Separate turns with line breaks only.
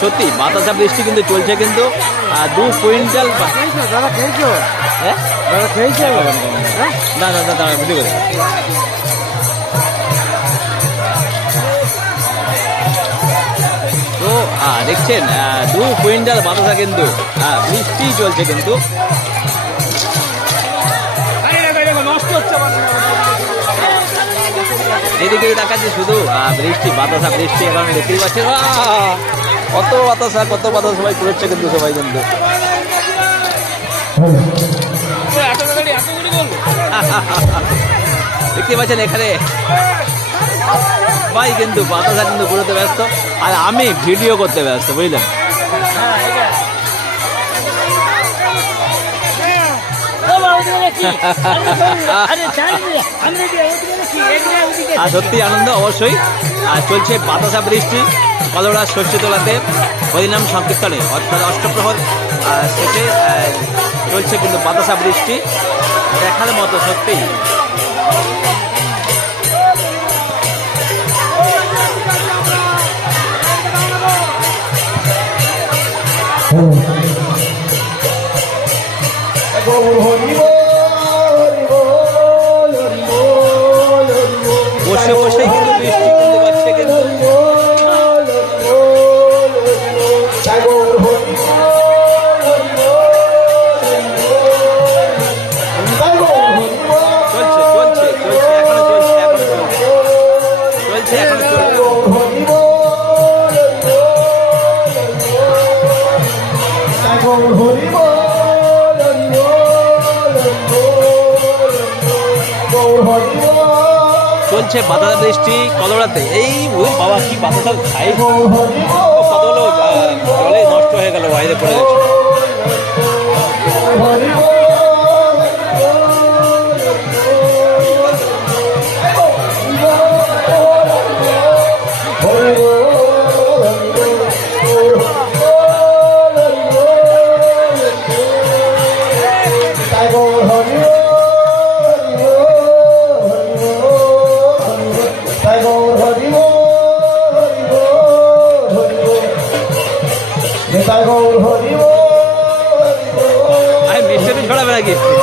সত্যি বাতাসা বৃষ্টি কিন্তু চলছে কিন্তু দু কুইন্টাল
দাদা খেয়েছো?
হ্যাঁ?
দাদা খেয়েছো?
না না না দাঁড়া বুঝতে তো আহ, দেখছেন দু কুইন্টাল বাতাসা কিন্তু বৃষ্টি চলছে কিন্তু। এদিকেই দেখাচ্ছে শুধু বৃষ্টি বাতাসা বৃষ্টি এখন দেখতেই পাচ্ছেন আহ! কত বাতাসা কত বাতাস, সবাই করেছে কিন্তু, সবাই কিন্তু। দেখতে পাচ্ছেন এখানে? ভাই কিন্তু বাতাসা কিন্তু ঘুরতে ব্যস্ত, আর আমি ভিডিও করতে ব্যস্ত, বুঝলেন? আর সত্যি আনন্দ অবশ্যই। আর চলছে বাতাসা বৃষ্টি কলরা শস্য তোলাতে। হরিনাম সংকীর্তনে অর্থাৎ অষ্টপ্রহর আর শেষে চলছে কিন্তু বাতাসা বৃষ্টি। দেখার মতো সত্যি। বসে বসেই কিন্তু বৃষ্টি কিন্তু বাজছে কিন্তু চলছে চলছে বাতাস বৃষ্টি কলরাতে। এই ওই বাবা কি বাতাসা খাই? কতগুলো জলে নষ্ট হয়ে গেল, বাইরে পড়ে গেছে। Gitu.